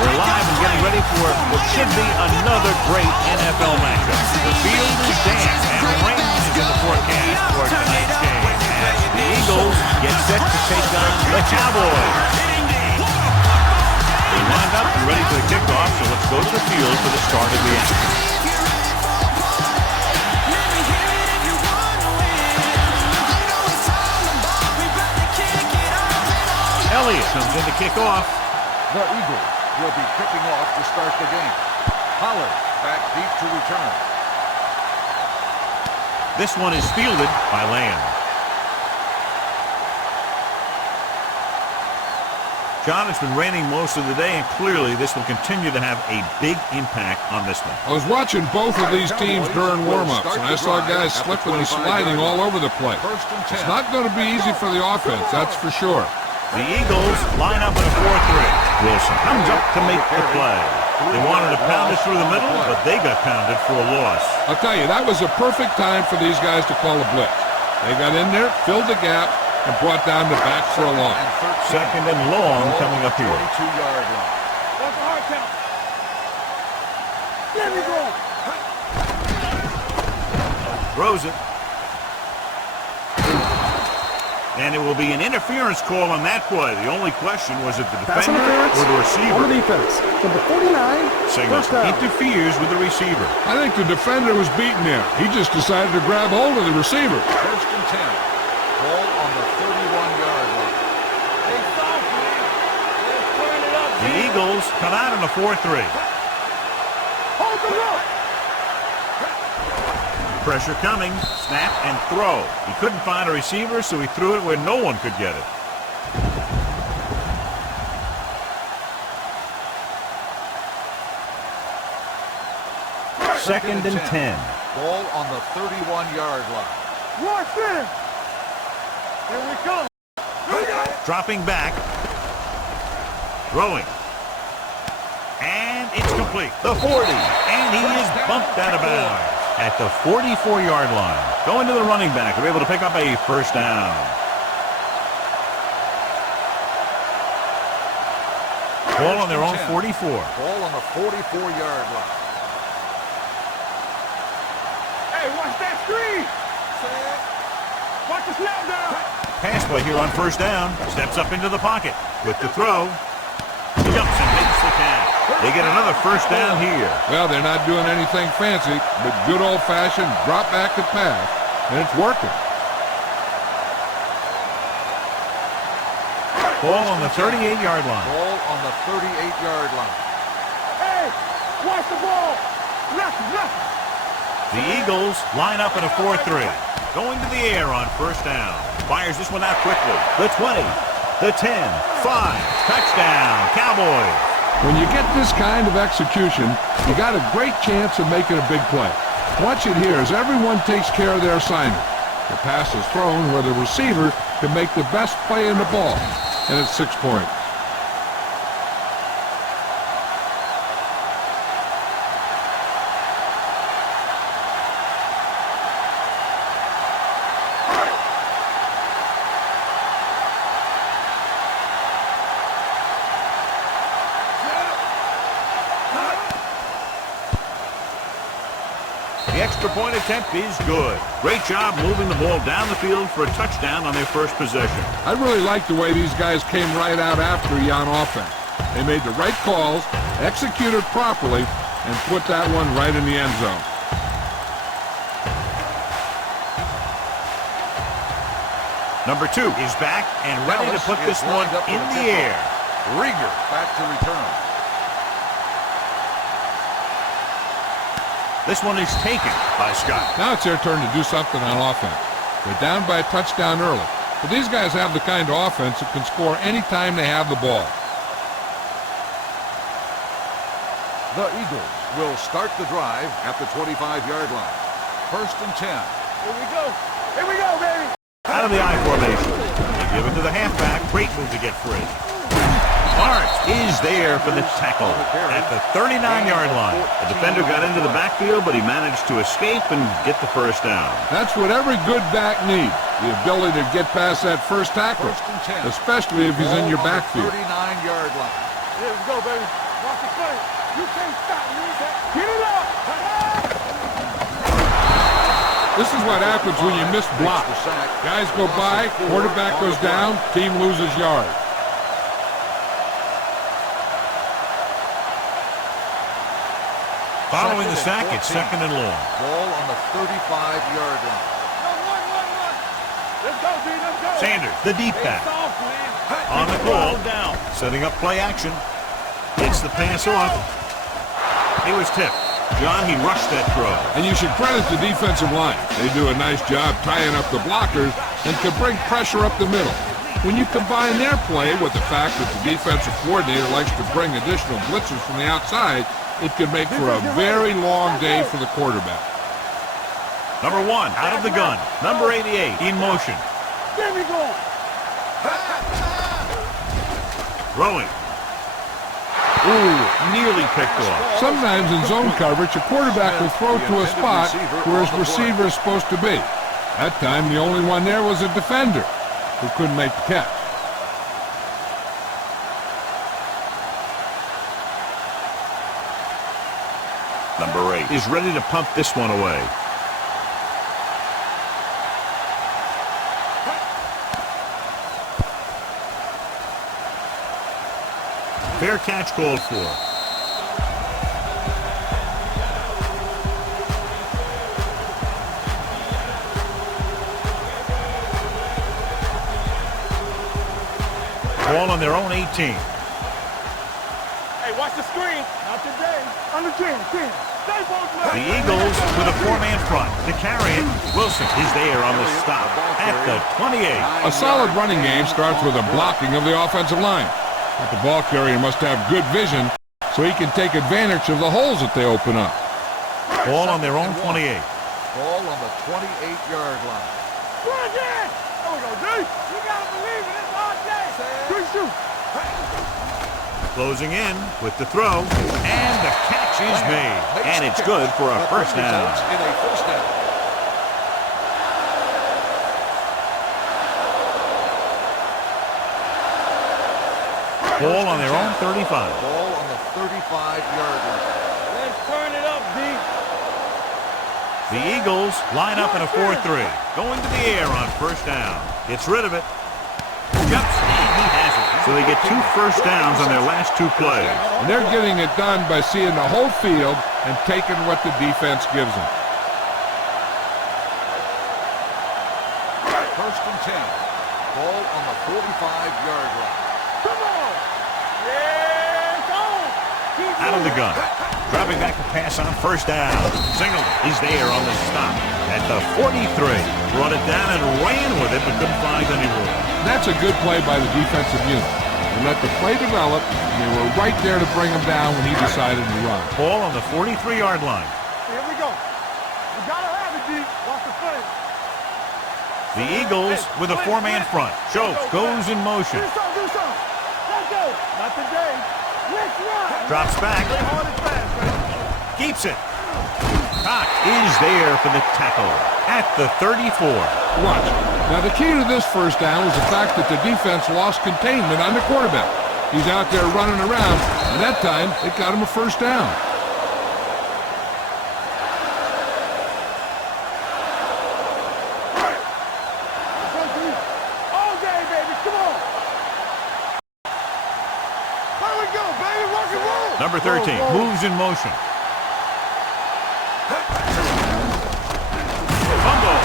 We're live and getting ready for what should be another great NFL matchup. The field is damp and rain is in the forecast for tonight's game as the Eagles get set to take on the Cowboys. They lined up and ready for the kickoff, so let's go to the field for the start of the action. Elliott comes in to kick off. The Eagles will be kicking off to start the game. Pollard back deep to return. This one is fielded by Lamb. John, it's been raining most of the day, and clearly this will continue to have a big impact on this one. I was watching both of these teams during warm-ups, and I saw guys slipping and sliding all over the place. It's not going to be easy for the offense, that's for sure. The Eagles line up in a 4-3. Wilson comes up to make the play. They wanted to pound it through the middle, but they got pounded for a loss. I'll tell you, that was a perfect time for these guys to call a blitz. They got in there, filled the gap, and brought down the back for a long. Second and long coming up here. 22-yard line. That's a hard count. Let me go. Throws it. And it will be an interference call on that play. The only question was it the defender or the receiver. On the defense. Number 49. Signals interferes with the receiver. I think the defender was beaten there. He just decided to grab hold of the receiver. First and 10. Ball on the 31-yard line. Hey, stop, man. Let's turn it up. The Eagles come out in a 4-3. Hold the rope. Pressure coming, snap and throw. He couldn't find a receiver, so he threw it where no one could get it. Second and 10. Ball on the 31-yard line. Watch this. Here we go. Dropping back. Throwing. And it's complete. The 40. And he is bumped out of bounds at the 44-yard line. Going to the running back. They're able to pick up a first down. Ball on their own 44. Ball on the 44-yard line. Hey, watch that screen. Watch the snap down. Pass play here on first down. Steps up into the pocket with the throw. Jumps and makes the catch. They get another first down here. Well, they're not doing anything fancy, but good old-fashioned drop back to pass, and it's working. Ball on the 38-yard line. Ball on the 38-yard line. Hey, watch the ball. Left. The Eagles line up in a 4-3. Going to the air on first down. Fires this one out quickly. The 20, the 10, 5. Touchdown, Cowboys. When you get this kind of execution, you got a great chance of making a big play. Watch it here as everyone takes care of their assignment. The pass is thrown where the receiver can make the best play in the ball, and it's 6 points. The extra point attempt is good. Great job moving the ball down the field for a touchdown on their first possession. I really like the way these guys came right out after you on offense. They made the right calls, executed properly, and put that one right in the end zone. Number 2 is back and ready to put this one in the air. Rieger back to return. This one is taken by Scott. Now it's their turn to do something on offense. They're down by a touchdown early, but these guys have the kind of offense that can score anytime they have the ball. The Eagles will start the drive at the 25-yard line. First and 10. Here we go. Here we go, baby. Out of the I formation. They give it to the halfback. Great move to get free. Hart is there for the tackle at the 39-yard line. The defender got into the backfield, but he managed to escape and get the first down. That's what every good back needs, the ability to get past that first tackle, especially if he's in your backfield. 39-yard line. Here we go, baby. Watch the play. You can't stop me. Get it up. This is what happens when you miss block. Guys go by, quarterback goes down, team loses yards. Following the sack, it's 2nd and long. Ball on the 35-yard line. Let's go, D. Let's go. Sanders, the deep pass. Soft, man. On the call, down. Setting up play action. Gets the pass off. He was tipped. John, he rushed that throw. And you should credit the defensive line. They do a nice job tying up the blockers and can bring pressure up the middle. When you combine their play with the fact that the defensive coordinator likes to bring additional blitzes from the outside, it can make for a very long day for the quarterback. Number 1, out of the gun. Number 88, in motion. There we go. Throwing. Ooh, nearly picked off. Sometimes in zone coverage, a quarterback will throw to a spot where his receiver is supposed to be. That time, the only one there was a defender who couldn't make the catch. Number 8 is ready to pump this one away. Fair catch called for. Ball on their own 18. Hey, watch the screen. Not today. On the 10. Stay both left. The Eagles with a 4-man front. To carry it, Wilson is there on the stop at the 28. A solid running game starts with a blocking of the offensive line. But the ball carrier must have good vision so he can take advantage of the holes that they open up. Ball on their own 28. Ball on the 28-yard line. Run again. There we go, D. You got to believe it. It's all day. Good shoot. Closing in with the throw, and the catch is made. And it's good for a first down. In a first down. Ball on their own 35. Ball on the 35-yard line. Let's turn it up, D. The Eagles line up in a 4-3. Going to the air on first down. Gets rid of it. Jumps, and he has it. So they get 2 first downs on their last 2 plays. And they're getting it done by seeing the whole field and taking what the defense gives them. First and 10. Ball on the 45-yard line. Come on. Yeah, it's on. Keep Out of the gun. Dropping back to pass on first down. Singleton is there on the stop at the 43. Brought it down and ran with it, but couldn't find any room. That's a good play by the defensive unit. They let the play develop, and they were right there to bring him down when he decided to run. Ball on the 43-yard line. Here we go. We got to have it, D. Watch the play. The Eagles with a 4-man front. Schultz goes in motion. Do something. Let's go. Not today. Let's run. Drops back. Play hard and fast, man. Keeps it. Cox is there for the tackle at the 34. Watch. Now, the key to this first down was the fact that the defense lost containment on the quarterback. He's out there running around, and that time, it got him a first down. All day, baby. Come on. There we go, baby. Rock and roll. Number 13 moves in motion. Fumble.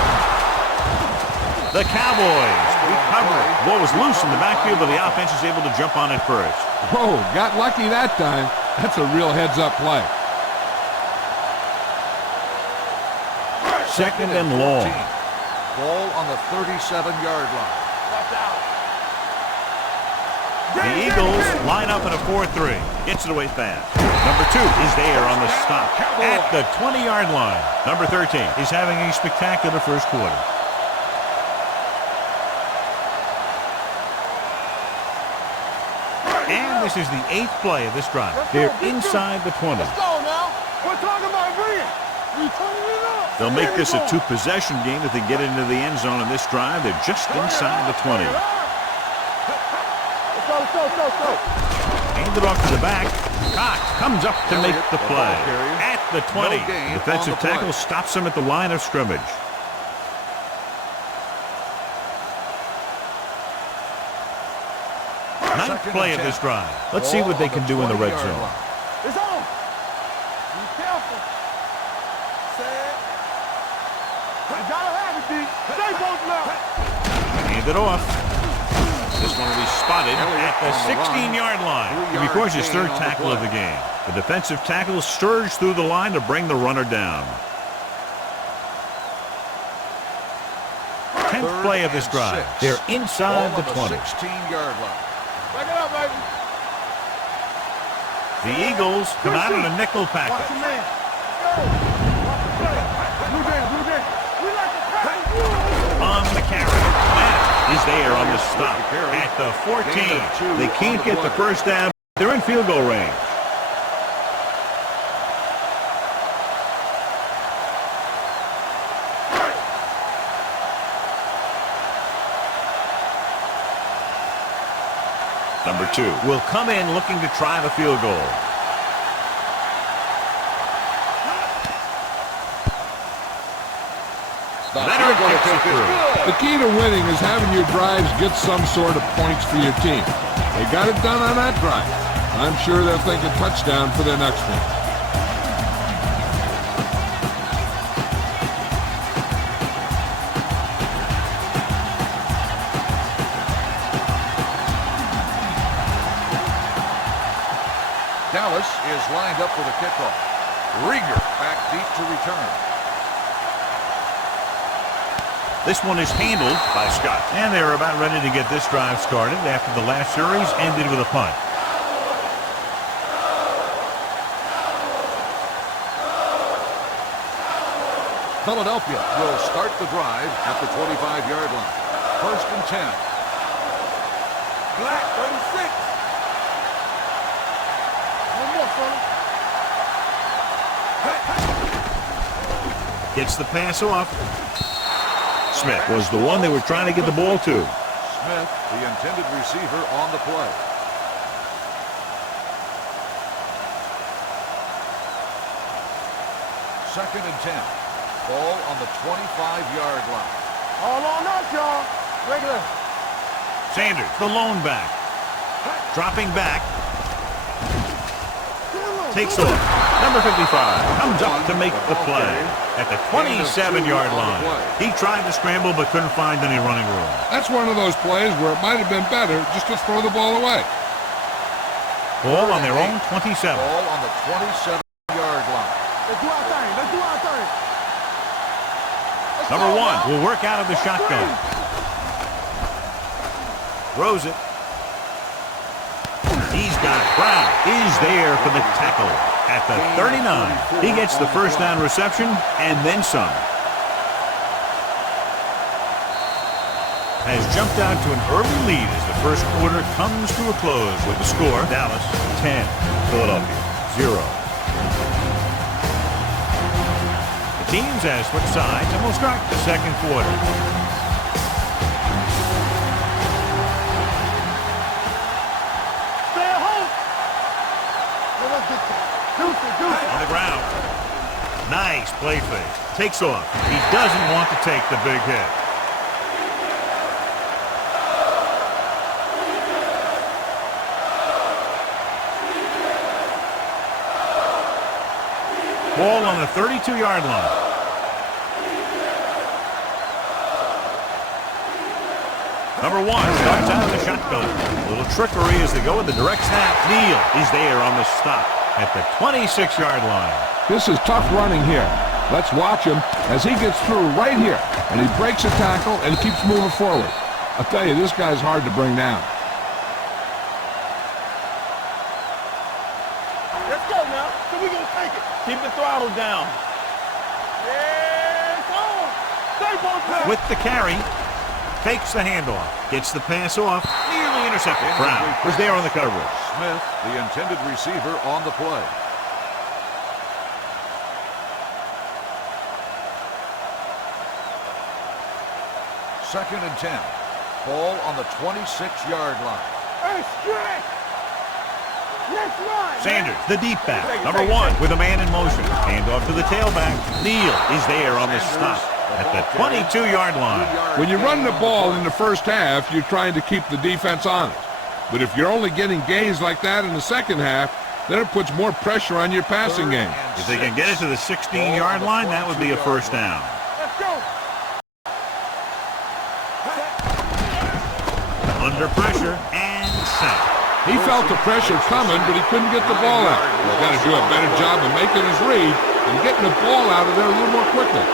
The Cowboys recover. Ball was loose in the backfield, but the offense is able to jump on it first. Whoa, got lucky that time. That's a real heads-up play. Second and long. Ball on the 37-yard line. Watch out. The Eagles line up in a 4-3. Gets it away fast. Number 2 is there on the stop at the 20-yard line. Number 13 is having a spectacular first quarter. And this is the 8th play of this drive. They're inside the 20. Let's go now. We're talking about brilliant. We turning it up. They'll make this a 2-possession game if they get into the end zone in this drive. They're just inside the 20. Let's go. Hand it off to the back. Cox comes up to make the play. At the 20. Defensive tackle stops him at the line of scrimmage. Ninth play of this drive. Let's see what they can do in the red zone. It's on. Be careful. Set. You gotta have it, D. Stay both now. Hand it off. This one will be spotted at the 16-yard line. He records his third tackle of the game. The defensive tackle surged through the line to bring the runner down. 10th play of this drive. They're inside the 20. 16-yard line. Back it up, baby. The Eagles come out in a nickel Watch package. the man. Go. Watch the play. Blue Jays, Blue Jays. We like to crack. On the carry. That is there on the stop. At the 14. They can't get the first down. They're in field goal range. Number 2 will come in looking to try the field goal. Leonard takes it through. The key to winning is having your drives get some sort of points for your team. They got it done on that drive. I'm sure they'll think a touchdown for their next one. Dallas is lined up for the kickoff. Rieger back deep to return. This one is handled by Scott. And they're about ready to get this drive started after the last series ended with a punt. Philadelphia will start the drive at the 25-yard line. First and 10. Black 36. One more, fella. Gets the pass off. Smith was the one they were trying to get the ball to. Smith, the intended receiver, on the play. Second and 10. Ball on the 25-yard line. All on us, y'all. Regular. Sanders, the lone back. Dropping back. Takes off. Number 55 comes up to make the play at the 27-yard line. He tried to scramble but couldn't find any running room. That's one of those plays where it might have been better just to throw the ball away. Ball on their own 27. Ball on the 27-yard line. Let's do our thing. Let's do our thing. Number 1 will work out of the shotgun. Throws it. He's got it. Brown is there for the tackle at the 39. He gets the first down reception and then some. Has jumped out to an early lead as the first quarter comes to a close with the score. Dallas 10, Philadelphia 0. The teams have switched sides and will start the second quarter. On the ground. Nice play fake. Takes off. He doesn't want to take the big hit. Ball on the 32-yard line. Number 1 starts out of the shotgun. A little trickery as they go with the direct snap. Neal is there on the stop at the 26-yard line. This is tough running here. Let's watch him as he gets through right here, and he breaks a tackle and keeps moving forward. I'll tell you, this guy's hard to bring down. Let's go now. So we gonna take it. Keep the throttle down. Yeah, it's on. Stay both sides. With the carry, fakes the handoff, gets the pass off, nearly intercepted. Brown was there on the coverage. Smith, the intended receiver, on the play. Second and 10. Ball on the 26-yard line. Hey, stretch. Let's run. Sanders, the deep back, number 1, with a man in motion. Handoff to the tailback. Neal is there on the stop at the 22-yard line. When you run the ball in the first half, you're trying to keep the defense honest. But if you're only getting gains like that in the second half, then it puts more pressure on your passing game. If they can get it to the 16-yard line, that would be a first down. Let's go. Under pressure and set. He felt the pressure coming, but he couldn't get the ball out. He's got to do a better job of making his read and getting the ball out of there a little more quickly.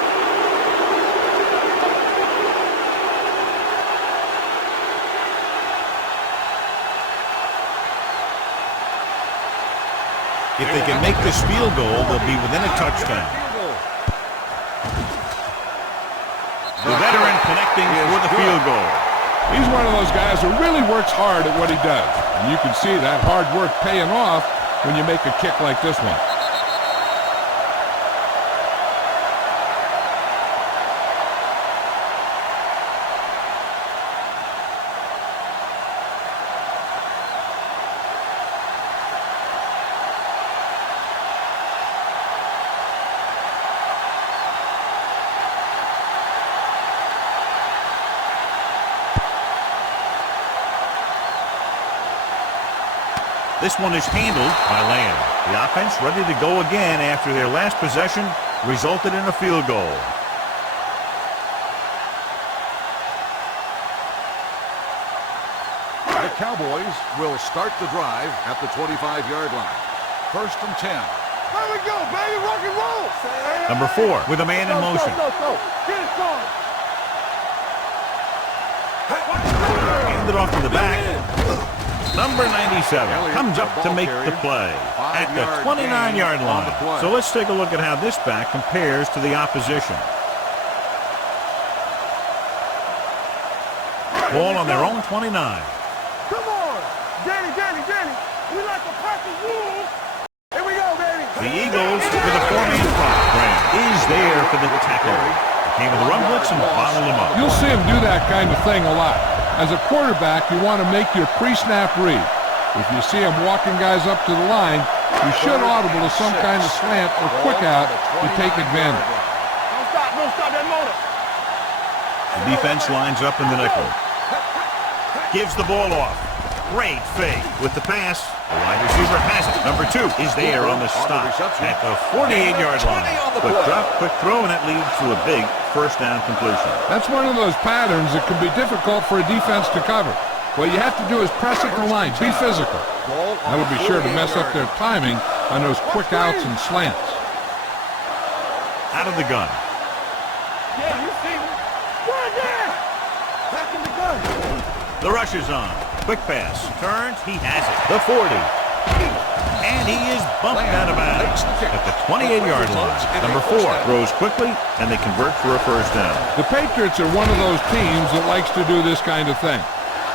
If they can make this field goal, they'll be within a touchdown. The veteran connecting for the field goal. He's one of those guys who really works hard at what he does. And you can see that hard work paying off when you make a kick like this one. This one is handled by Lamb. The offense ready to go again after their last possession resulted in a field goal. The Cowboys will start the drive at the 25-yard line. First and 10. There we go, baby. Rock and roll. Number 4 with a man in motion. Go. Get it started. Handed off to the back. Number 97 comes up to make the play at the 29-yard line. So let's take a look at how this back compares to the opposition. Ball on their own 29. Come on. Danny. We like a pack of wolves. Here we go, baby. The Eagles with a 4-man front. Graham is there for the tackle. He came with a run blitz and followed him up. You'll see him do that kind of thing a lot. As a quarterback, you want to make your pre-snap read. If you see him walking guys up to the line, you should audible to some kind of slant or quick out to take advantage. Don't stop that motor. The defense lines up in the nickel. Gives the ball off. Great fake with the pass. The wide receiver has it. Number 2 is there on the stop at the 48-yard line. Quick drop, quick throw, and that leads to a big first down completion. That's one of those patterns that can be difficult for a defense to cover. What you have to do is press at the line, be physical. That'll be sure to mess up their timing on those quick outs and slants. Out of the gun. Yeah, you see me. Run there. Back in the gun. The rush is on. Quick pass. Turns. He has it. The 40. And he is bumped out of bounds at the 28-yard line. Number 4 throws quickly, and they convert for a first down. The Patriots are one of those teams that likes to do this kind of thing.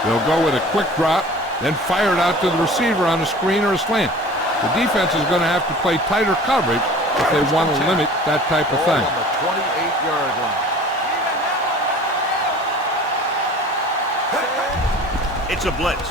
They'll go with a quick drop, then fire it out to the receiver on a screen or a slant. The defense is going to have to play tighter coverage if they want to limit that type of thing. On the 28-yard line. It's a blitz.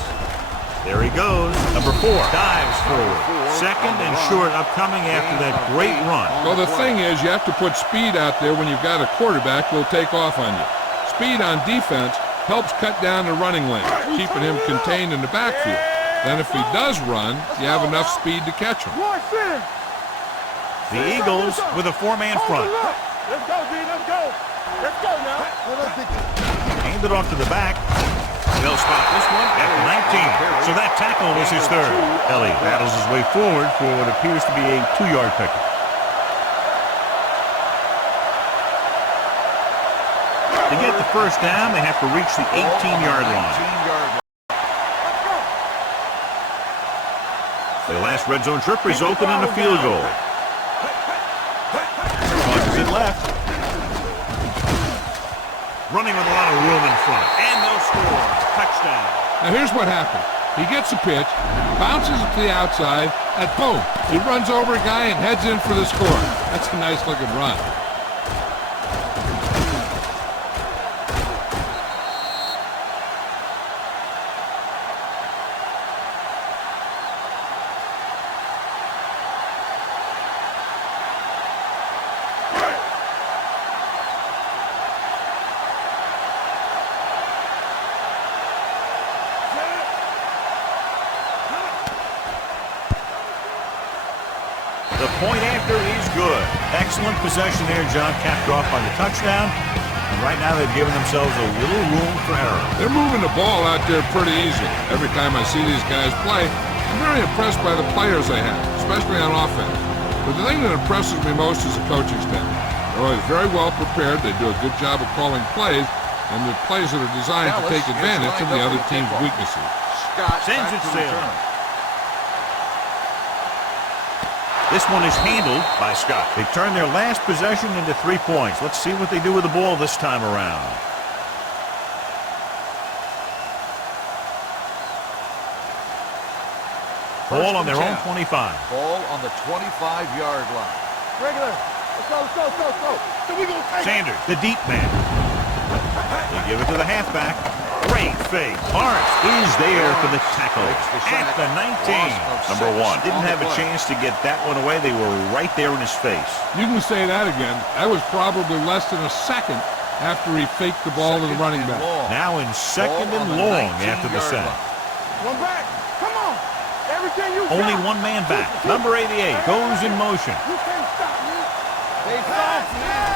There he goes. Number 4 dives forward. Second and short upcoming after that great run. Well, the thing is, you have to put speed out there when you've got a quarterback who will take off on you. Speed on defense helps cut down the running lane, keeping him contained in the backfield. Then if he does run, you have enough speed to catch him. The Eagles with a 4-man front. Let's go, D. Let's go. Let's go now. Hand it off to the back. They'll spot this one at 19. So that tackle was his third. Elliott battles his way forward for what appears to be a 2-yard pickup. To get the first down, they have to reach the 18-yard line. The last red zone trip resulted in a field goal. Tosses it left. Running with a lot of room in front. And they'll score. Touchdown. Now here's what happened. He gets a pitch, bounces it to the outside, and boom, he runs over a guy and heads in for the score. That's a nice looking run. The point after is good. Excellent possession there, John, capped off by the touchdown. And right now they've given themselves a little room for error. They're moving the ball out there pretty easy. Every time I see these guys play, I'm very impressed by the players they have, especially on offense. But the thing that impresses me most is the coaching staff. They're always very well prepared. They do a good job of calling plays, and the plays that are designed to take advantage of the other team's weaknesses. Scott Sends it back to sailing. return. This one is handled by Scott. They turn their last possession into 3 points. Let's see what they do with the ball this time around. Ball on their own 25. Ball on the 25-yard line. Regular. Let's go, let's go, let's go, let's go. So we gonna take it. Sanders, the deep man. They give it to the halfback. Great fake. Barnes is there for the tackle at the 19. Number 1. Didn't have a chance to get that one away. They were right there in his face. You can say that again. That was probably less than a second after he faked the ball to the running back. Now in second and long after the sack. One back. Come on. Everything you got. Only one man back. Number 88 goes in motion. You can't stop me. They soft, man.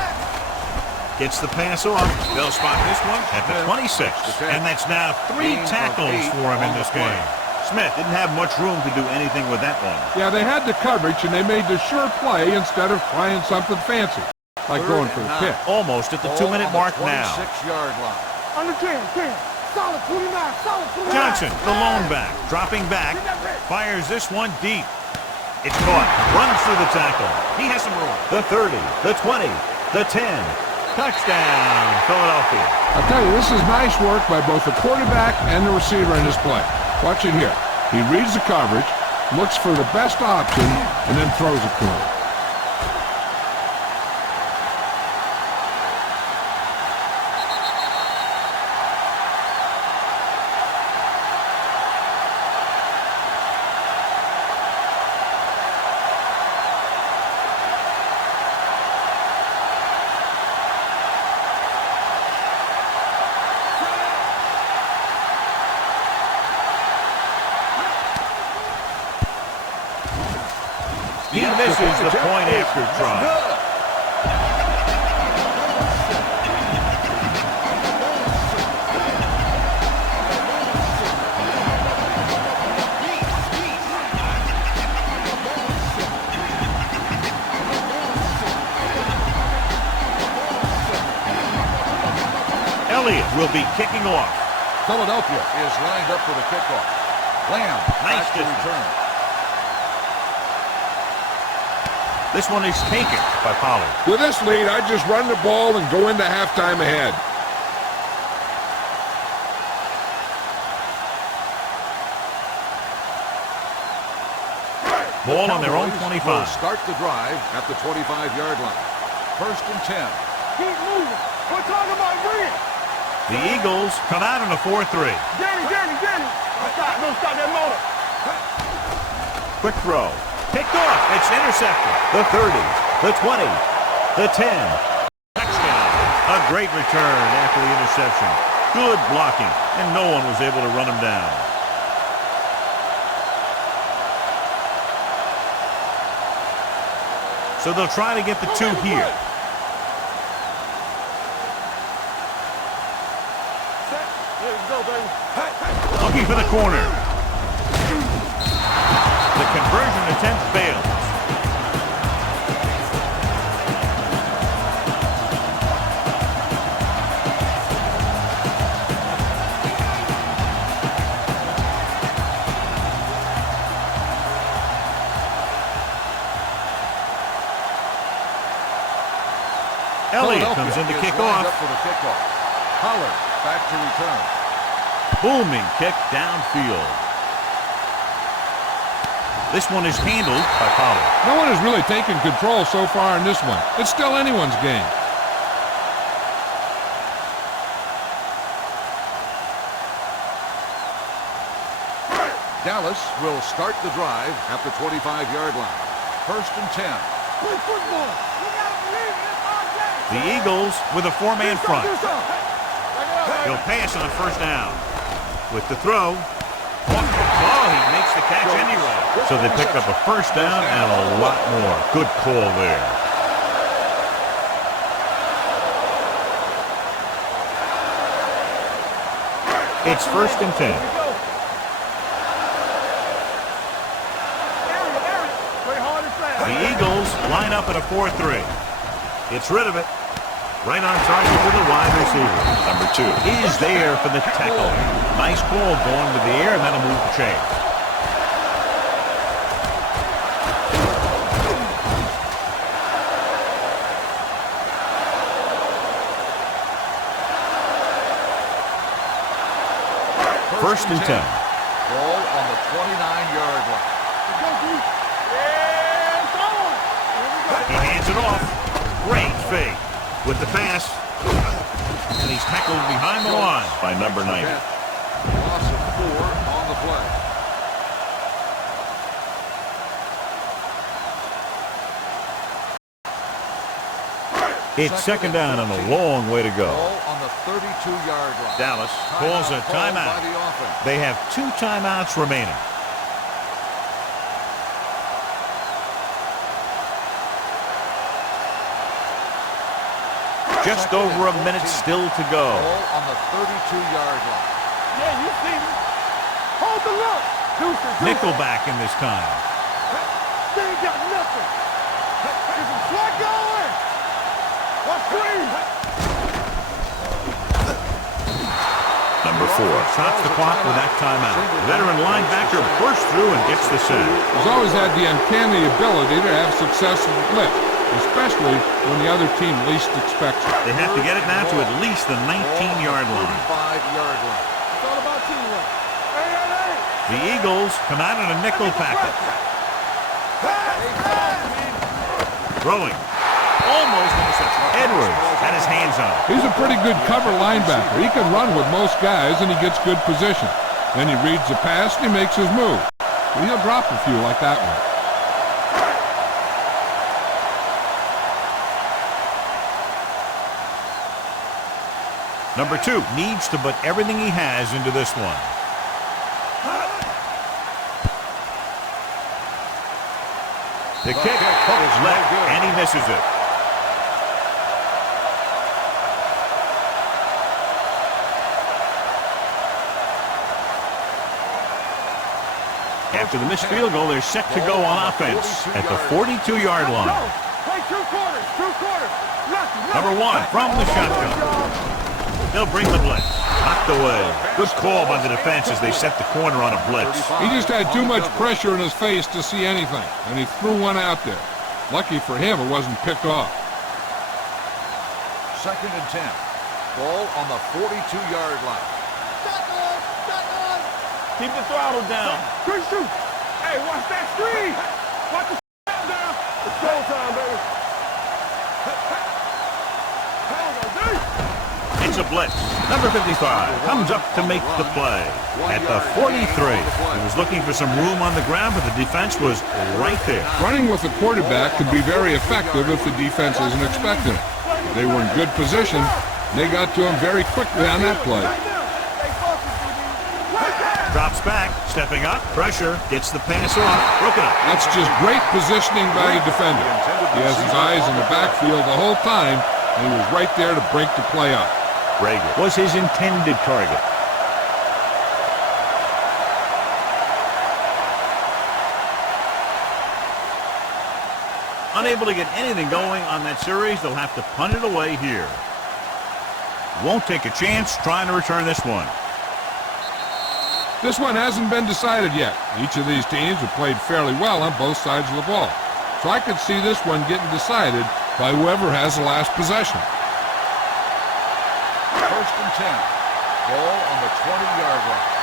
Gets the pass off. They'll spot this one at the 26. And that's now 3 tackles for him in this game. Smith didn't have much room to do anything with that one. Yeah, they had the coverage, and they made the sure play instead of trying something fancy, like going for the pick. Almost at the 2-minute mark now. 26-yard line. Under 10, 10. Solid 29, solid 29. Johnson, the lone back, dropping back, fires this one deep. It's caught. Runs through the tackle. He has some room. The 30, the 20, the 10. Touchdown, Philadelphia. I'll tell you, this is nice work by both the quarterback and the receiver in this play. Watch it here. He reads the coverage, looks for the best option, and then throws it to him. He misses the point after try. Elliott will be kicking off. Philadelphia is lined up for the kickoff. Lamb Nice back to distance. return. This one is taken by Pollard. With this lead, I just run the ball and go into halftime ahead. Ball on their own Cowboys 25. will start the drive at the 25-yard line. First and 10. Keep moving. We're talking about green. The Eagles come out in a 4-3. Danny. Don't stop that motor. Quick throw. Picked off. It's intercepted. The 30, the 20, the 10. Touchdown. A great return after the interception. Good blocking, and no one was able to run him down. So they'll try to get the 2 here. There you go, baby. Looking for the corner. The conversion attempt fails. Elliott comes in to kick lined off. up for the kickoff. Pollard back to return. Booming kick downfield. This one is handled by Pollard. No one has really taken control so far in this one. It's still anyone's game. Dallas will start the drive at the 25-yard line. First and 10. Play football. We gotta believe in this all day. The Eagles with a 4-man front. Do something. He'll pass on a first down. With the throw. Oh, he makes the catch anyway. So they picked up a first down and a lot more. Good call there. It's 1st and 10. The Eagles line up at a 4-3. Gets rid of it. Right on target to the wide receiver. Number 2 is there for the tackle. Nice call going to the air, and that'll move the chain. First and 10. Ball on the 29-yard line. He hands it off. Great fake with the pass. And he's tackled behind the line by number 90. Loss of 4 on the play. It's 2nd down and a long way to go. Ball on the 32-yard line. Dallas calls a timeout. By the offense. They have 2 timeouts remaining. Just over a minute still to go. Ball on the 32-yard line. Yeah, you see me. Hold the look. Deuces. Nickelback in this time. They ain't got nothing. Is it flat going? What's green? Number 4 stops the clock with that timeout. Veteran linebacker bursts through and gets the sack. He's always had the uncanny ability to have success with the blitz, especially when the other team least expects it. They have to get it now to at least the 19-yard line. 35-yard line. It's all about teamwork. Hey. The Eagles come out in a nickel package. Throwing. Almost interception. Edwards had his hands on it. He's a pretty good cover linebacker. He can run with most guys, and he gets good position. Then he reads the pass, and he makes his move. But he'll drop a few like that one. Number 2 needs to put everything he has into this one. The kick hooks left, and he misses it. After the missed field goal, they're set to go on offense at the 42-yard line. Play 2 quarters. 2 quarters. Number 1 from the shotgun. They'll bring the blitz. Knocked away. Good call by the defense as they set the corner on a blitz. He just had too much pressure in his face to see anything, and he threw one out there. Lucky for him, it wasn't picked off. 2nd and 10. Ball on the 42-yard line. Keep the throttle down. Quick shoot. Hey, watch that screen. Watch the down. It's go time, baby. It's a blitz. Number 55 comes up to make the play. At the 43, he was looking for some room on the ground, but the defense was right there. Running with the quarterback can be very effective if the defense isn't expecting it. They were in good position. They got to him very quickly on that play. Drops back, stepping up, pressure, gets the pass off, broken up. That's just great positioning by a defender. He has his eyes in the backfield the whole time, and he was right there to break the play up. Reagan was his intended target. Unable to get anything going on that series, they'll have to punt it away here. Won't take a chance trying to return this one. This one hasn't been decided yet. Each of these teams have played fairly well on both sides of the ball. So I could see this one getting decided by whoever has the last possession. 1st and 10. Ball on the 20-yard line.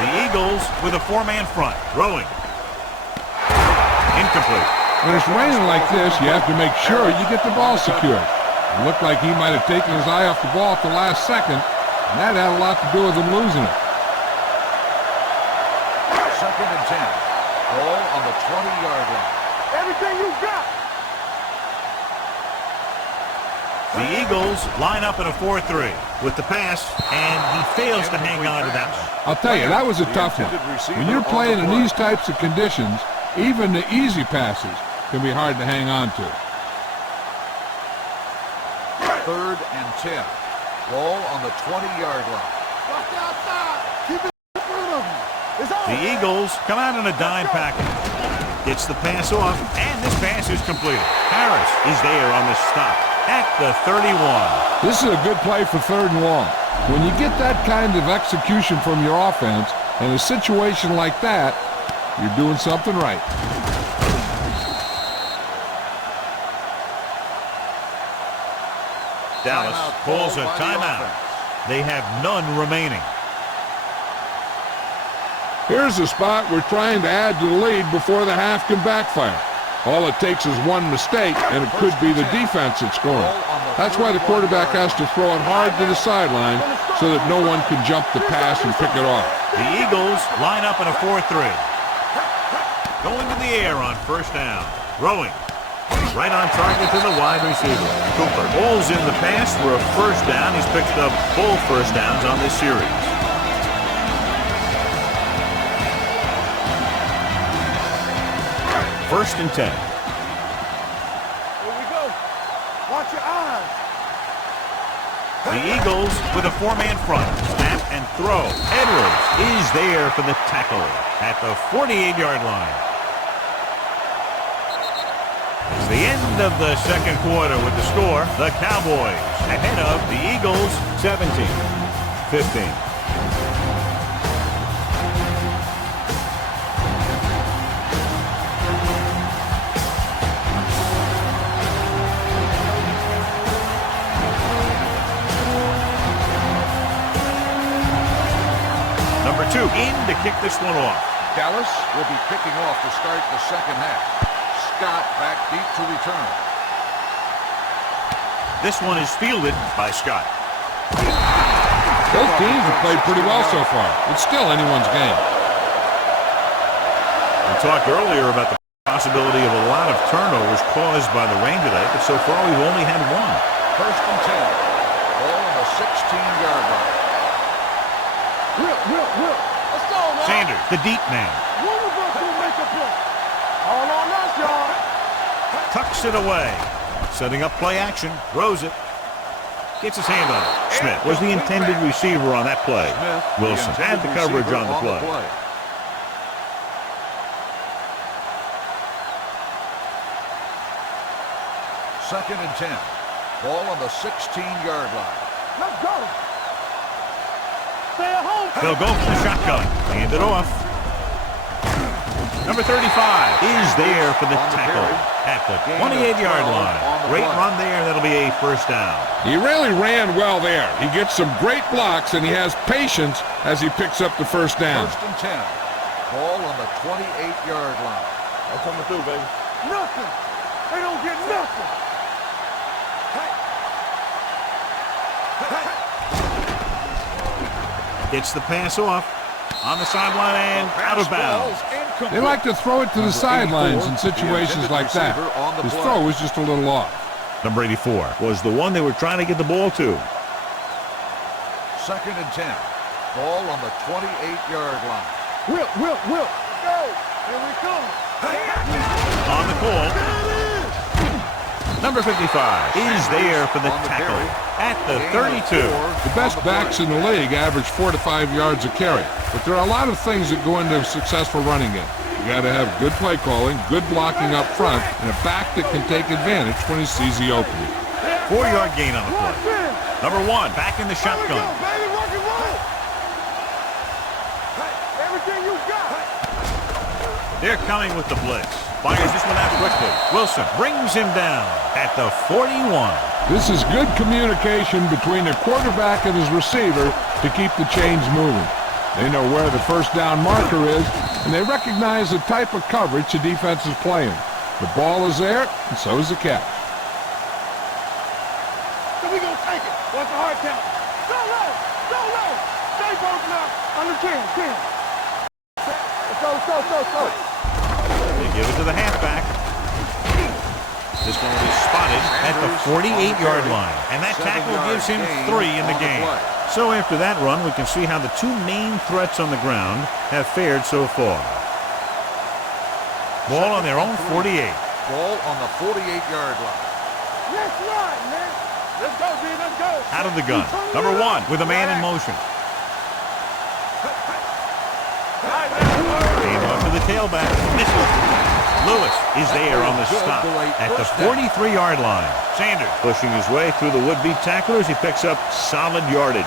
The Eagles with a 4-man front, throwing. Incomplete. When it's raining like this, you have to make sure you get the ball secured. It looked like he might have taken his eye off the ball at the last second, and that had a lot to do with him losing it. 2nd and 10. Ball on the 20-yard line. Everything you got. The Eagles line up in a 4-3 with the pass, and he fails to hang on to that one. I'll tell you, that was a tough one. When you're playing in these types of conditions, even the easy passes can be hard to hang on to. 3rd and 10. Ball on the 20-yard line. Watch outside. Keep it in front of you. It's on. The Eagles come out in a dime package. Gets the pass off, and this pass is completed. Harris is there on the stop at the 31. This is a good play for 3rd and long. When you get that kind of execution from your offense in a situation like that, you're doing something right. Dallas calls a timeout. They have none remaining. Here's a spot we're trying to add to the lead before the half can backfire. All it takes is one mistake, and it could be the defense that's scoring. That's why the quarterback has to throw it hard to the sideline so that no one can jump the pass and pick it off. The Eagles line up in a 4-3. Going to the air on 1st down. Throwing. Right on target to the wide receiver. Cooper pulls in the pass for a 1st down. He's picked up both 1st downs on this series. First and 10. Here we go. Watch your eyes. The Eagles with a 4-man front. Snap and throw. Edwards is there for the tackle at the 48-yard line. It's the end of the 2nd quarter with the score. The Cowboys ahead of the Eagles 17-15. Number 2 in to kick this one off. Dallas will be kicking off to start the 2nd half. Scott back deep to return. This one is fielded by Scott. Both teams have played pretty well so far. It's still anyone's game. We talked earlier about the possibility of a lot of turnovers caused by the rain today, but so far we've only had one. 1st and 10. Ball on the 16-yard line. Will. Let's go, man. Sanders, the deep man. One of us will make a play. All on us, y'all. Tucks it away. Setting up play action. Throws it. Gets his hand on it. Smith was the intended receiver on that play. Wilson had the coverage on the play. 2nd and 10. Ball on the 16-yard line. Let's go. Stay at home. They'll go for the shotgun. Hand it off. Number 35 is there for the tackle at the 28-yard line. Great run there. That'll be a 1st down. He really ran well there. He gets some great blocks, and he has patience as he picks up the 1st down. 1st and 10. Ball on the 28-yard line. I'm coming through, baby. Nothing. They don't get nothing. Gets the pass off on the sideline and out of bounds. They like to throw it to the sidelines in situations like that. His throw was just a little off. Number 84 was the one they were trying to get the ball to. 2nd and 10. Ball on the 28-yard line. Will. Go. Here we come. On the call. Number 55 is there for the tackle at the 32. The best backs in the league average 4 to 5 yards a carry. But there are a lot of things that go into a successful running game. You got to have good play calling, good blocking up front, and a back that can take advantage when he sees the opening. 4-yard gain on the play. Number 1 back in the shotgun. Baby, rock and roll. Everything you got. They're coming with the blitz. Fires this one out quickly. Wilson brings him down at the 41. This is good communication between the quarterback and his receiver to keep the chains moving. They know where the 1st down marker is, and they recognize the type of coverage the defense is playing. The ball is there, and so is the catch. So we gonna take it. What's the hard count? Go low. Stay both now. Under 10. Let's go. They give it to the halfback. This one will be spotted at the 48-yard line. And that tackle gives him 3 in the game. So after that run, we can see how the two main threats on the ground have fared so far. Ball on their own 48. Ball on the 48-yard line. Let's run, man. Let's go, D. Let's go. Out of the gun. Number 1 with a man in motion. Game off to the tailback. Misses. Lewis is there on the stop at the 43-yard line. Sanders pushing his way through the would-be tacklers. He picks up solid yardage.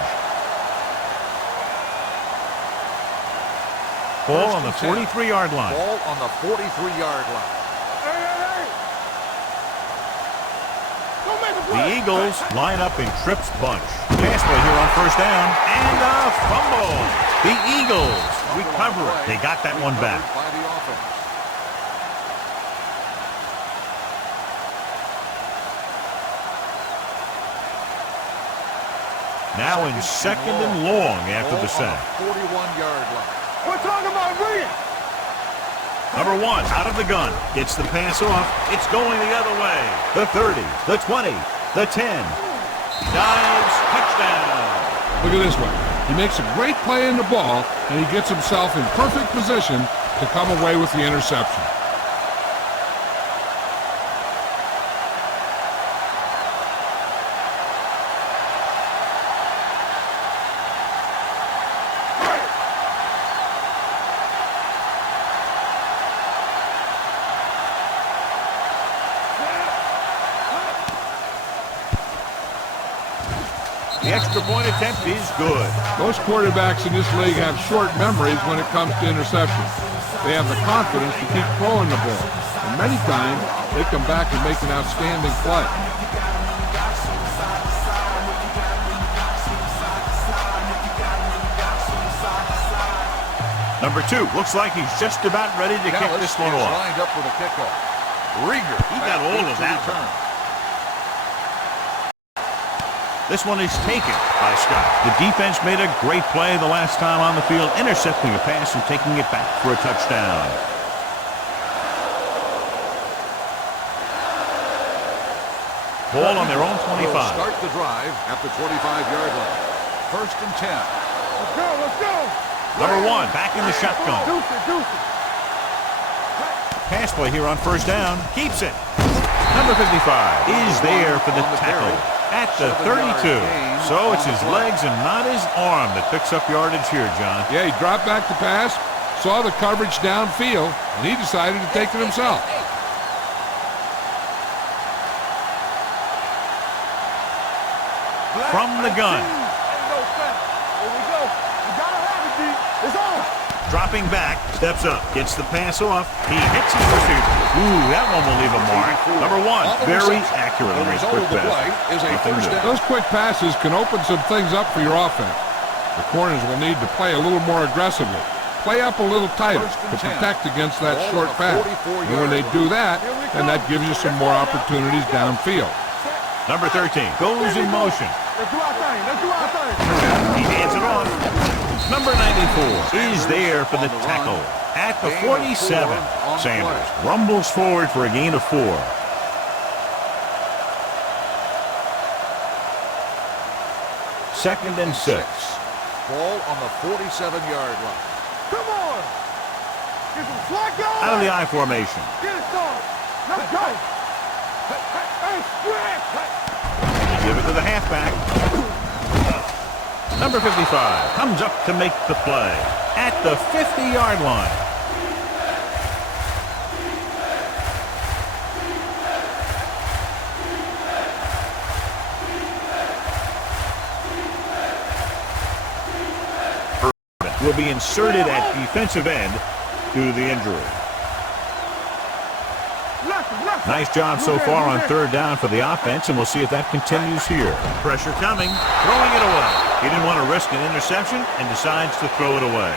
Ball on the 43-yard line. Ball on the 43-yard line. The Eagles line up in trips bunch. Pass play here on first down. And a fumble. The Eagles recover it. They got that one back. By the offense. Now in second and long after the sack. 41-yard line. We're talking about reading. Number 1 out of the gun. Gets the pass off. It's going the other way. The 30, the 20, the 10. Dives, touchdown. Look at this one. He makes a great play in the ball, and he gets himself in perfect position to come away with the interception. The extra point attempt is good. Most quarterbacks in this league have short memories when it comes to interceptions. They have the confidence to keep throwing the ball, and many times they come back and make an outstanding play. Number 2 looks like he's just about ready to kick this one off. Lined up for the kickoff. Rieger. He got all of that one. This one is taken by Scott. The defense made a great play the last time on the field, intercepting a pass and taking it back for a touchdown. Ball on their own 25. Start the drive at the 25-yard line. First and 10. Let's go, let's go. Number 1 back in the shotgun. Deuce it. Pass play here on first down. Keeps it. Number 55 is there for the tackle at the 32. So it's his legs and not his arm that picks up yardage here, John. Yeah, he dropped back to pass, saw the coverage downfield, and he decided to take it himself. From the gun. Here we go. You gotta have it, D. It's on. Dropping back, steps up, gets the pass off. He hits his receiver. Ooh, that one will leave a mark. Number 1, very accurate on his quick pass. Those quick passes can open some things up for your offense. The corners will need to play a little more aggressively. Play up a little tighter to protect against that short pass. And when they do that, then that gives you some more opportunities downfield. Number 13 goes in motion. Let's do our thing. Let's do our thing. He hands it off. Number 94 is there for the tackle at the 47. Sanders rumbles forward for a gain of 4. Second and 6. Ball on the 47-yard line. Come on. Get some slack going. Out of the I formation. Get it started. Let's go. Hey, spread. Give it to the halfback. Number 55 comes up to make the play at the 50-yard line. Will be inserted at defensive end due to the injury. Nice job so far on third down for the offense, and we'll see if that continues here. Pressure coming, throwing it away. He didn't want to risk an interception and decides to throw it away.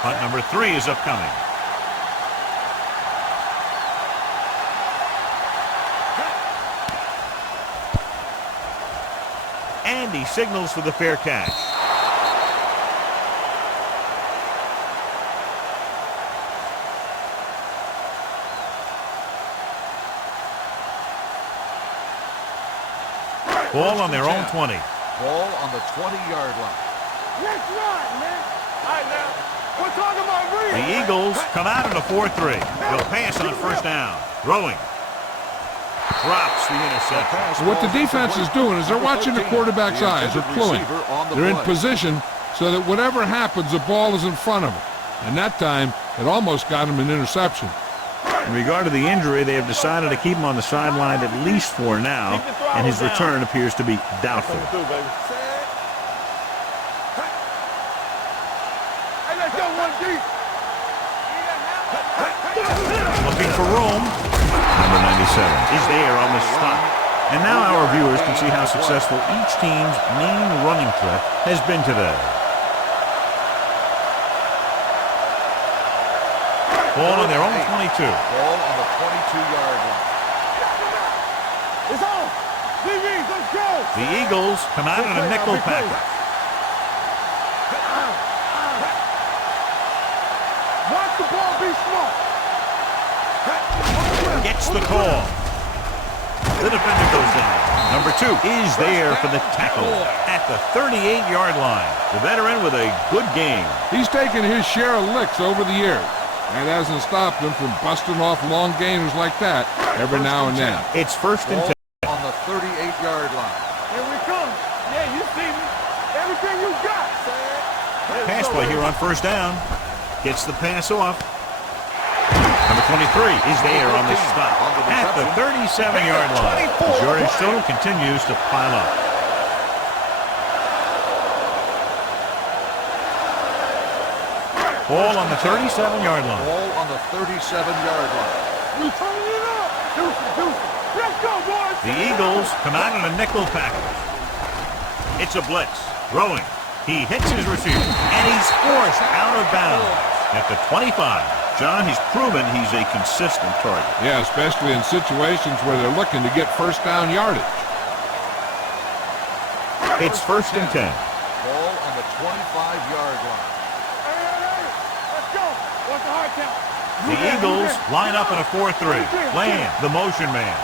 Punt number 3 is upcoming. And he signals for the fair catch. Ball on their own 20. Ball on the 20-yard line. Next run, man. All right, now. We're talking about breathe. The Eagles come out in a 4-3. They'll pass on first down. Throwing. Drops the interception. What the defense is doing is they're watching the quarterback's eyes. They're cluing. They're in position so that whatever happens, the ball is in front of them. And that time, it almost got him an interception. In regard to the injury, they have decided to keep him on the sideline at least for now, and his return appears to be doubtful. Looking for room. Number 97 is there on the stop. And now our viewers can see how successful each team's main running threat has been today. Ball on their own 22. Ball on the 22-yard line. It's on. DBs, let's go. The Eagles come out in a nickel package. Watch the ball be smart. Gets the call. The defender goes down. Number 2 is there for the tackle at the 38-yard line. The veteran with a good game. He's taken his share of licks over the years. That hasn't stopped him from busting off long gainers like that every now and then. It's first and 10. On the 38-yard line. Here we come. Yeah, you see me. Everything you got. Pass play here on first down. Gets the pass off. Number 23 is there on the stop at the 37-yard line. The yardage total continues to pile up. Ball on the 37-yard line. Ball on the 37-yard line. We turning it up. Deuce. Let's go, boys. The Eagles come out in a nickel package. It's a blitz. Throwing. He hits his receiver, and he's forced out of bounds at the 25. John, he's proven he's a consistent target. Yeah, especially in situations where they're looking to get first down yardage. It's first and 10. Ball on the 25-yard line. Let's go. What's the hard count? The Eagles line up in a 4-3. Lamb, the motion man.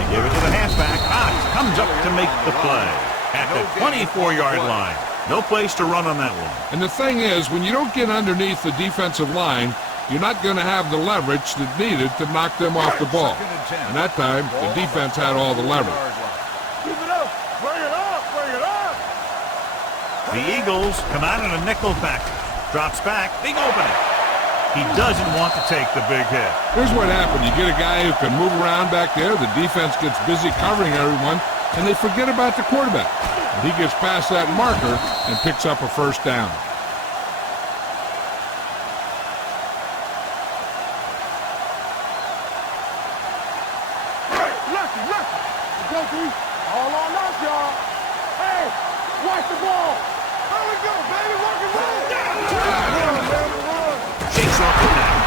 They give it to the halfback. Cox comes up to make the play at the 24-yard line. No place to run on that one. And the thing is, when you don't get underneath the defensive line, you're not going to have the leverage that's needed to knock them off the ball. And that time, the defense had all the leverage. Keep it up. Bring it up. Bring it up. The Eagles come out in a nickel package. Drops back. Big opening. He doesn't want to take the big hit. Here's what happened. You get a guy who can move around back there. The defense gets busy covering everyone, and they forget about the quarterback. And he gets past that marker and picks up a first down. Lucky. Go, D. All on us, y'all. Hey, watch the ball. There we go, baby. Work it right. Shakes off the tackle.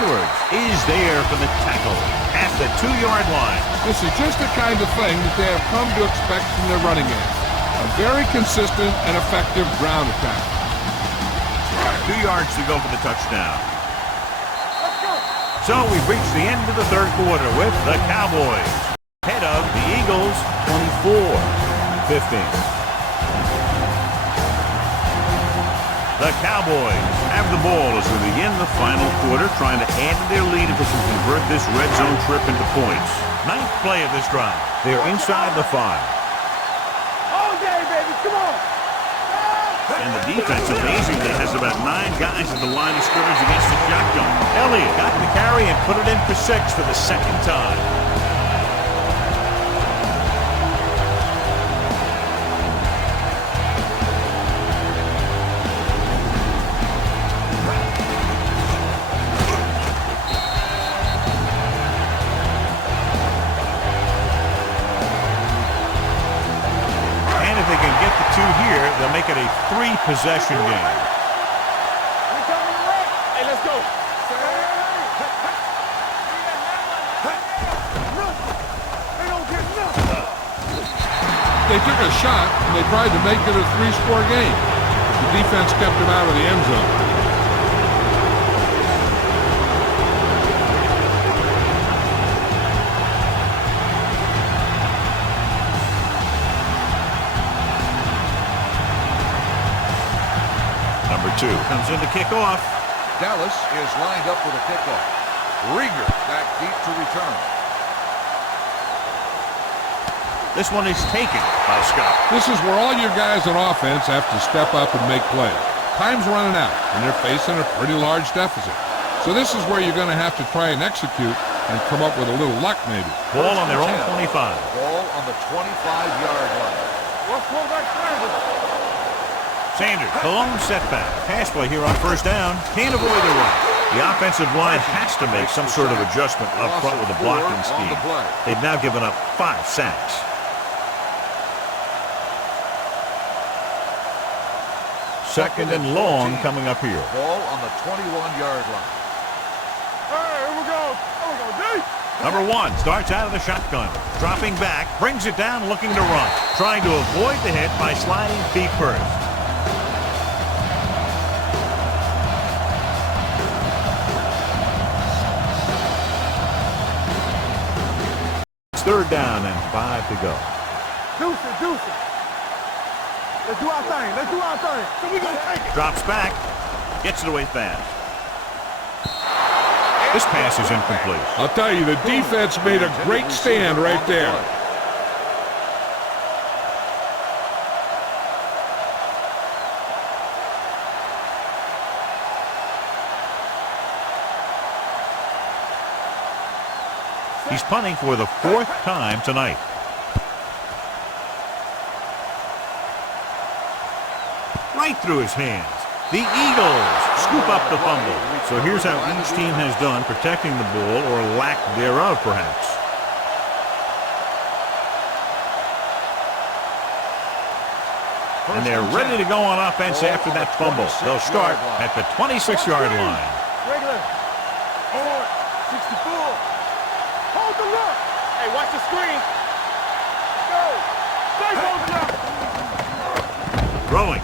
Edwards is there for the tackle at the 2-yard line. This is just the kind of thing that they have come to expect from their running game. A very consistent and effective ground attack. 2 yards to go for the touchdown. Let's go. So we've reached the end of the third quarter with the Cowboys ahead of the Eagles 24-15. The Cowboys have the ball as we begin the final quarter, trying to add to their lead if they can convert this red zone trip into points. 9th play of this drive. They're inside the 5. All day, baby. Come on. And the defense amazingly has about 9 guys at the line of scrimmage against the shotgun. Elliott got the carry and put it in for 6 for the second time. They'll make it a 3-possession game. Hey, let's go. They don't get nothing. They took a shot, and they tried to make it a three-score game. The defense kept them out of the end zone. Number 2 comes in to kick off. Dallas is lined up with a kickoff. Rieger back deep to return. This one is taken by Scott. This is where all your guys on offense have to step up and make plays. Time's running out, and they're facing a pretty large deficit. So this is where you're going to have to try and execute and come up with a little luck maybe. Ball on their own 25. Ball on the 25-yard line. What's quarterback Sanders? Sanders, the lone setback. Pass play here on first down. Can't avoid the run. The offensive line has to make some sort of adjustment up front with a blocking scheme. They've now given up 5 sacks. Second and long coming up here. Ball on the 21-yard line. Hey, here we go. Deep. Number 1 starts out of the shotgun. Dropping back, brings it down, looking to run. Trying to avoid the hit by sliding feet first. Third down and 5 to go. Deuce it. Let's do our thing. So we gonna take it. Drops back. Gets it away fast. This pass is incomplete. I'll tell you, the defense made a great stand right there. He's punting for the 4th time tonight. Right through his hands. The Eagles scoop up the fumble. So here's how each team has done protecting the ball, or lack thereof, perhaps. And they're ready to go on offense after that fumble. They'll start at the 26-yard line. Regular. Forward. 64. Hold the look. Hey, watch the screen. Go. Stay holding up. Throwing.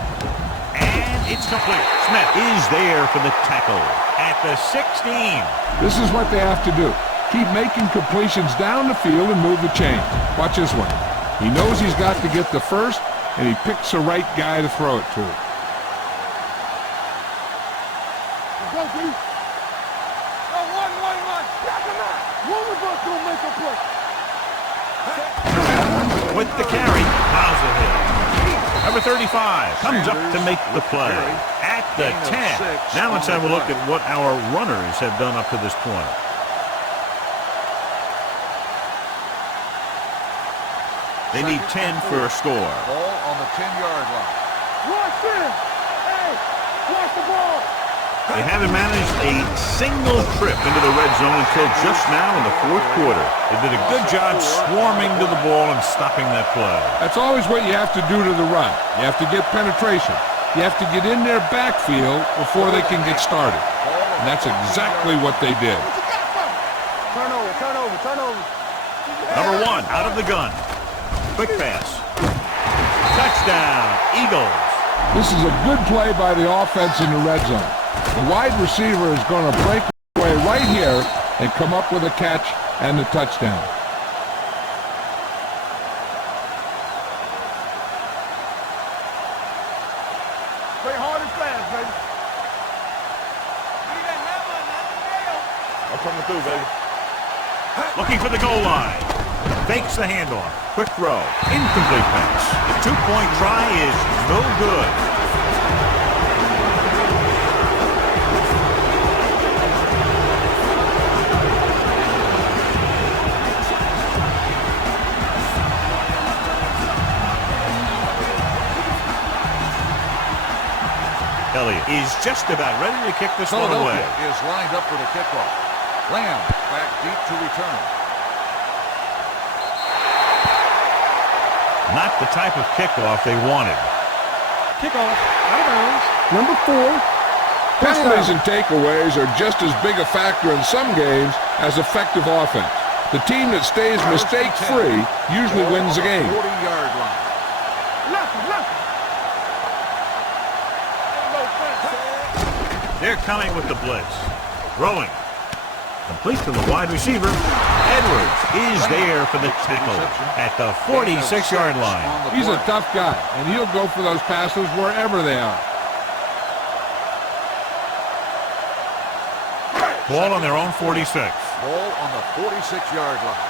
And it's complete. Smith is there for the tackle at the 16. This is what they have to do. Keep making completions down the field and move the chain. Watch this one. He knows he's got to get the first, and he picks the right guy to throw it to. Go, D. Go, one. Back him out. One of us gonna make a play. With the carry, fouls it in. Number 35 comes up to make the play at the 10. Now let's have a look at what our runners have done up to this point. They need 10 for a score. Ball on the 10-yard line. Watch this. Hey, watch the ball. They haven't managed a single trip into the red zone until just now in the 4th quarter. They did a good job swarming to the ball and stopping that play. That's always what you have to do to the run. You have to get penetration. You have to get in their backfield before they can get started. And that's exactly what they did. Turnover. Number 1 out of the gun. Quick pass. Touchdown, Eagles. This is a good play by the offense in the red zone. The wide receiver is going to break away right here and come up with a catch and the touchdown. Play hard and fast, baby. I'm coming through, baby. Looking for the goal line. Fakes the handoff. Quick throw. Incomplete pass. The 2-point try is no good. Elliott is just about ready to kick this one away. Is lined up for the kickoff. Lamb back deep to return. Not the type of kickoff they wanted. Kickoff. Out of bounds. Number 4. Penalties and takeaways are just as big a factor in some games as effective offense. The team that stays mistake-free usually wins the game. 40-yard line. They're coming with the blitz. Throwing. Complete to the wide receiver. Edwards is there for the tackle at the 46-yard line. He's a tough guy, and he'll go for those passes wherever they are. Ball on their own 46. Ball on the 46-yard line.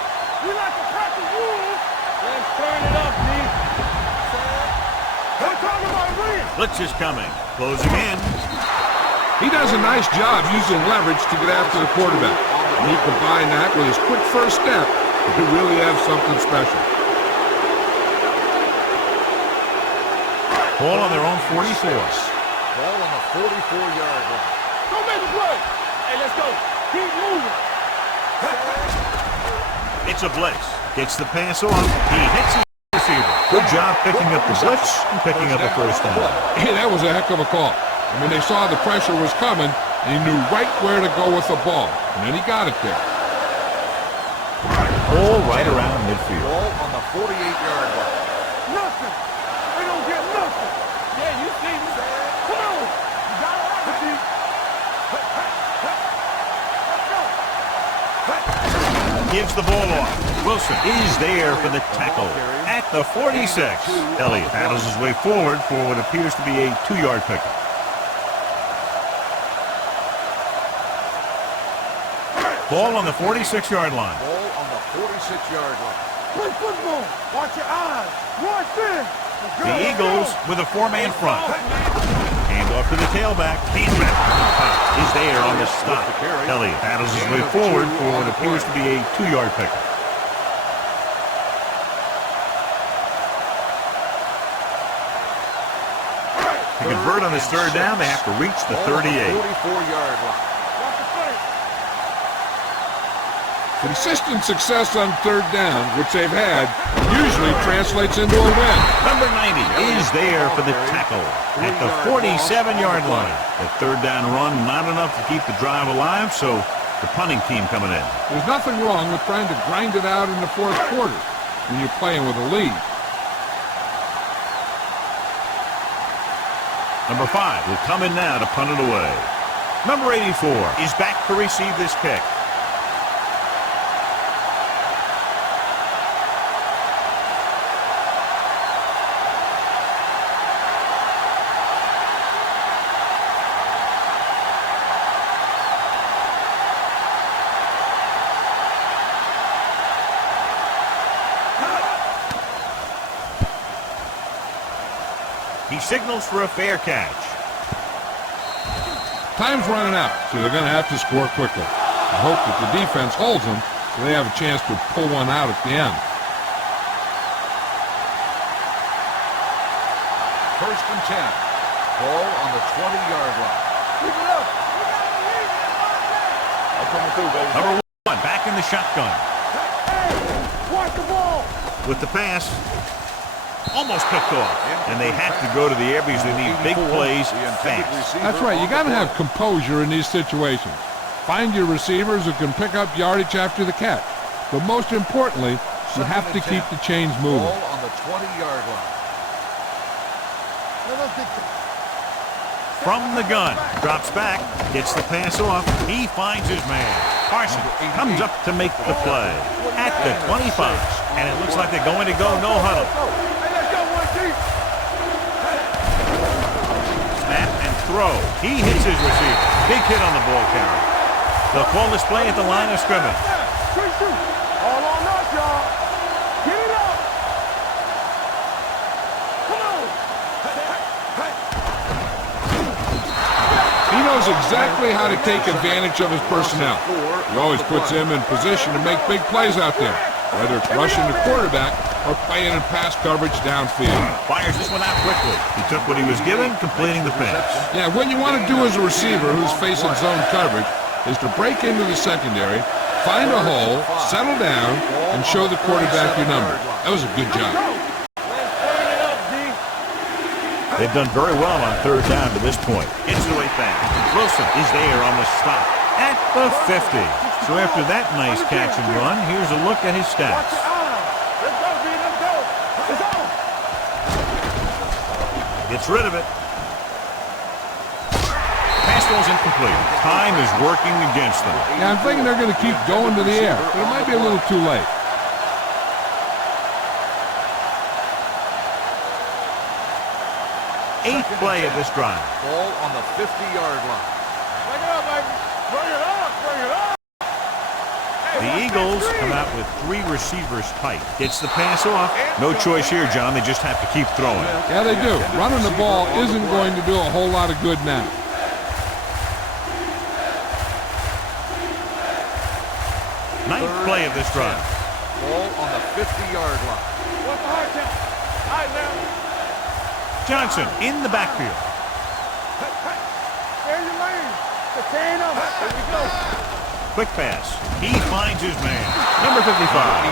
We like to practice rules. Let's turn it up, D. We're talking about win. Blitz is coming. Closing in. He does a nice job using leverage to get after the quarterback. And you combine that with his quick first step, you really have something special. Ball on their own 44. Ball on the 44-yard line. Don't make a play. Hey, let's go. Keep moving. It's a blitz. Gets the pass off. He hits his receiver. Good job picking up the blitz and picking up a first down. Hey, that was a heck of a call. I mean, they saw the pressure was coming, and he knew right where to go with the ball. And then he got it there. Ball right around midfield. Ball on the 48-yard line. Nothing. They don't get nothing. Yeah, you see me. Come on. You got to have it, D. Gives the ball off. Wilson is there for the tackle at the 46. Elliott paddles his way forward for what appears to be a 2-yard pickup. Ball on the 46-yard line. Ball on the 46-yard line. Play football. Watch your eyes. Watch this. The Eagles with a 4-man front. Hand off to the tailback. He's is there on the stop. Elliott paddles his way forward for what appears to be a 2-yard pickup. To convert on this third down, they have to reach the 38. 44-yard line. Consistent success on third down, which they've had, usually translates into a win. Number 90 is there for the tackle at the 47-yard line. The third down run not enough to keep the drive alive, so the punting team coming in. There's nothing wrong with trying to grind it out in the fourth quarter when you're playing with a lead. Number 5 will come in now to punt it away. Number 84 is back to receive this kick. He signals for a fair catch. Time's running out, so they're going to have to score quickly. I hope that the defense holds them so they have a chance to pull one out at the end. First and 10. Ball on the 20-yard line. Keep it up. I'm coming through, baby. Number 1 back in the shotgun. Hey, watch the ball. With the pass, almost picked off. And they have to go to the air because they need big plays fast. That's right. You got to have composure in these situations. Find your receivers who can pick up yardage after the catch. But most importantly, you have to keep the chains moving. Ball on the 20-yard line. From the gun, drops back, gets the pass off. He finds his man. Carson comes up to make the play at the 25. And it looks like they're going to go no huddle. Snap and throw. He hits his receiver. Big hit on the ball carrier. The call is play at the line of scrimmage. All on us, y'all. Get it up. Come on. He knows exactly how to take advantage of his personnel. He always puts them in position to make big plays out there, whether it's rushing the quarterback or playing in pass coverage downfield. Fires this one out quickly. He took what he was given, completing the pass. Yeah, what you want to do as a receiver who's facing zone coverage is to break into the secondary, find a hole, settle down, and show the quarterback your number. That was a good job. They've done very well on third down to this point. It's the way back. Wilson is there on the stop at the 50. So after that nice catch and run, here's a look at his stats. Gets rid of it. Pass ball's incomplete. Time is working against them. Yeah, I'm thinking they're going to keep going to the air, but it might be a little too late. Eighth play of this drive. Ball on the 50-yard line. Bring it up, baby. Bring it up. Bring it up. The Eagles come out with 3 receivers tight. Gets the pass off. No choice here, John. They just have to keep throwing. Yeah, they do. Running the ball isn't going to do a whole lot of good now. Ninth play of this drive. Ball on the 50-yard line. What's the hard count? All right, now. Johnson in the backfield. There's your lane. Contain them. There we go. Quick pass. He finds his man. Number 55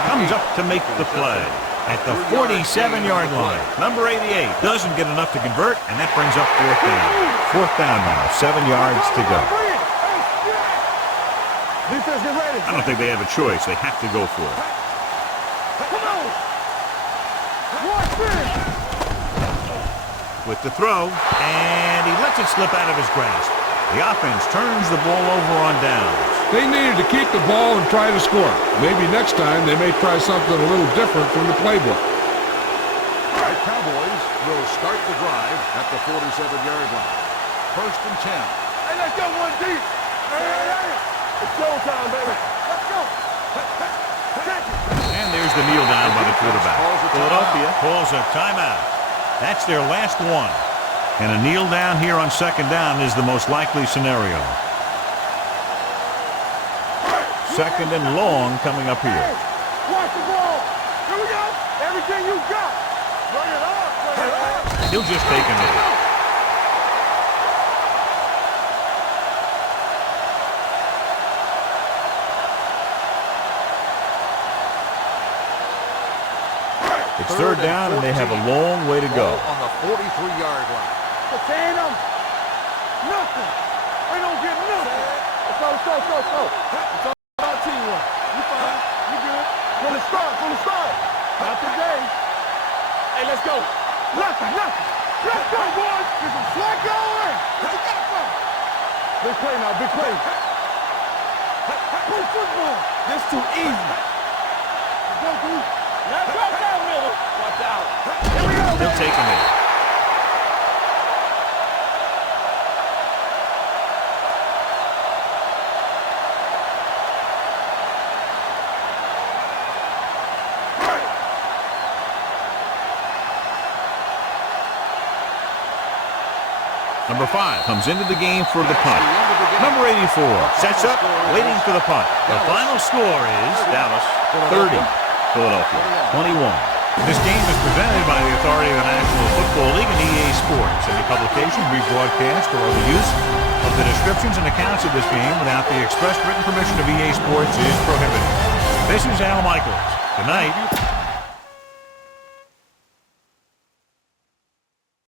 comes up to make the play at the 47-yard line. Number 88 doesn't get enough to convert, and that brings up 4th down. 4th down now, 7 yards to go. Defense, get ready. I don't think they have a choice. They have to go for it. Come on. Watch this. With the throw, and he lets it slip out of his grasp. The offense turns the ball over on downs. They needed to keep the ball and try to score. Maybe next time they may try something a little different from the playbook. The Cowboys will start the drive at the 47-yard line. 1st and 10. Hey, let's go, 1 deep. Hey. It's showtime, baby. Let's go. And there's the kneel down by the quarterback. Philadelphia calls a timeout. That's their last one. And a kneel down here on 2nd down is the most likely scenario. 2nd and long coming up here. Watch the ball. Here we go. Everything you got. Bring it up. Bring it up. He'll just take a knee. It's 3rd down, and they have a long way to go. On the 43-yard line. Contain them. Nothing. They don't get nothing. Let's go. It's all about teamwork. You fine. You good. From the start. Not today. Hey, let's go. Nothing. Let's go, boys. Get some slack going. What you got from? Big play now, big play. Play football. This too easy. Let's go, dude. Now drop down, middle. Watch out. Here we go. He'll take a knee. Number 5 comes into the game for the punt. Number 84 sets up, waiting for the punt. The final score is Dallas 30, Philadelphia 21. This game is presented by the authority of the National Football League and EA Sports. Any publication, rebroadcast, or other use of the descriptions and accounts of this game without the express written permission of EA Sports is prohibited. This is Al Michaels. Good night.